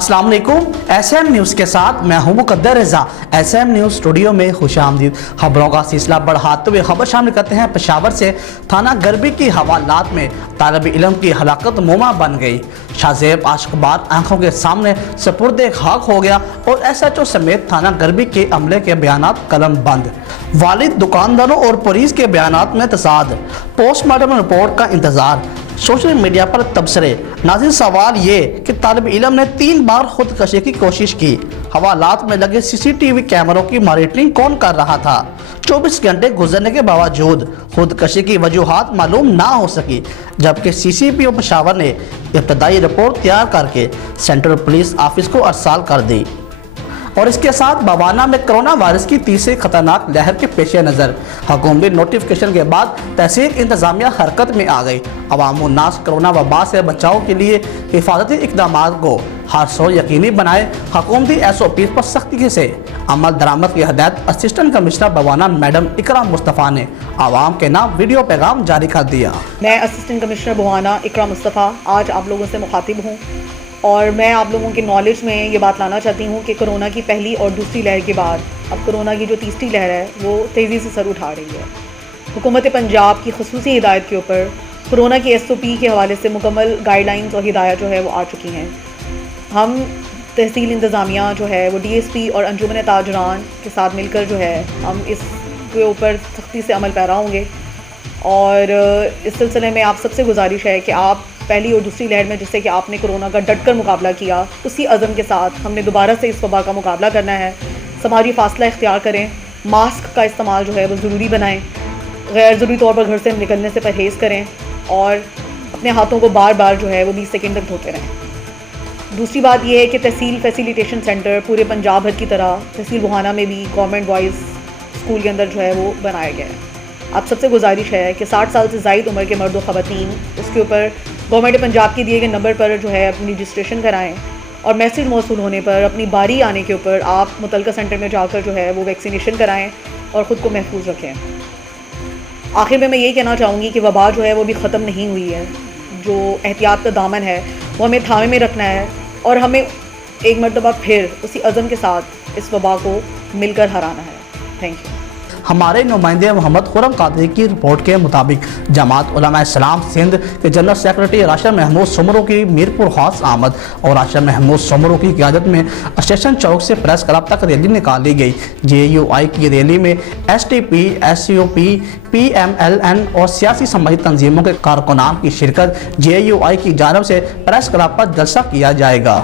अस्सलाम वालेकुम। SM news के साथ मैं हूं मुकद्दर रज़ा। SM न्यूज़ स्टूडियो में खुशामदीद। खबरों का सिलसिला बढ़ाते हुए खबर शामिल करते हैं पेशावर से। थाना गरबी की हवालात में तालिब इल्म की हलाकत मुमा बन गई। शाहजेब आशिकबार आंखों के सामने सपुर्दे खाक हो गया और SHO समेत थाना गरबी के अमले के बयानात कलम बंद। वालिद, दुकानदारों और पुलिस के बयानात में तसाद। पोस्टमार्टम रिपोर्ट का इंतजार। सोशल मीडिया पर तबसरे। नाज़रीन, सवाल ये कि तालिब इल्म ने 3 बार खुदकशी की कोशिश की। हवालात में लगे CCTV कैमरों की मॉनिटरिंग कौन कर रहा था? 24 घंटे गुजरने के बावजूद खुदकशी की वजूहात मालूम ना हो सकी, जबकि CCPO पेशावर ने इब्तदाई रिपोर्ट तैयार करके सेंट्रल पुलिस ऑफिस को अरसाल कर दी। और इसके साथ बवाना में कोरोना वायरस की तीसरी खतरनाक लहर के पेश नज़र हुकूमती नोटिफिकेशन के बाद तहसील इंतजामिया हरकत में आ गई। अवाम उन्नास कोरोना वबा से बचाव के लिए हिफाजती इकदाम को हर सौ यकीनी बनाए। हुकूमती SOP पर सख्ती से अमल दरामद की हदायत असिस्टेंट कमिश्नर बवाना मैडम इकराम मुस्तफ़ा ने आवाम के नाम वीडियो पैगाम जारी कर दिया। मैं असिस्टेंट कमिश्नर बवाना इकराम मुस्तफ़ा आज आप लोगों से मुखातिब हूँ और मैं आप लोगों के नॉलेज में ये बात लाना चाहती हूँ कि कोरोना की पहली और दूसरी लहर के बाद अब कोरोना की जो तीसरी लहर है वो तेज़ी से सर उठा रही है। हुकूमत पंजाब की खुसूसी हिदायत के ऊपर कोरोना की SOP के हवाले से मुकम्मल गाइडलाइंस और हिदायत जो है वो आ चुकी हैं। हम तहसील इंतज़ामिया जो है वो DSP और अंजुमन ताजरान के साथ मिलकर जो है हम इसके ऊपर सख्ती से अमल पैरा होंगे। और इस सिलसिले में आप सबसे गुजारिश है कि आप पहली और दूसरी लहर में जिससे कि आपने कोरोना का डट कर मुकाबला किया, उसी अज़म के साथ हमने दोबारा से इस वबा का मुकाबला करना है। समाजी फासला इख्तियार करें, मास्क का इस्तेमाल जो है वो ज़रूरी बनाएं, गैर ज़रूरी तौर पर घर से निकलने से परहेज़ करें और अपने हाथों को बार बार जो है वो 20 सेकंड तक धोते रहें। दूसरी बात यह है कि तहसील फैसिलिटेशन सेंटर पूरे पंजाब भर की तरह तहसील बुहाना में भी गवर्नमेंट बॉयज़ स्कूल के अंदर जो है वो बनाया गया है। आप सबसे गुजारिश है कि 60 साल से ज़ायद उम्र के मर्द व ख़वातीन उसके ऊपर गवर्नमेंट पंजाब के दिए गए नंबर पर जो है अपनी रजिस्ट्रेशन कराएं और मैसेज मौसूल होने पर अपनी बारी आने के ऊपर आप मुतलका सेंटर में जाकर जो है वो वैक्सीनेशन कराएं और ख़ुद को महफूज रखें। आखिर में मैं ये कहना चाहूँगी कि वबा जो है वो भी ख़त्म नहीं हुई है। जो एहतियात का दामन है वो हमें थामे में रखना है और हमें एक मरतबा फिर उसी अज़म के साथ इस वबा को मिलकर हराना है। Thank you. हमारे नुमाइंदे मोहम्मद खुरम कादरी की रिपोर्ट के मुताबिक जमात उलमा इस्लाम सिंध के जनरल सेक्रेटरी राशिद महमूद सुमरो की मीरपुर हाउस आमद और राशिद महमूद सुमरो की क़ियादत में स्टेशन चौक से प्रेस क्लब तक रैली निकाली गई। JUI की रैली में STP, SUP, PMLN और सियासी समाजी तंजीमों के कारकुनान की शिरकत। JUI की जानिब से प्रेस क्लब पर जलसा किया जाएगा।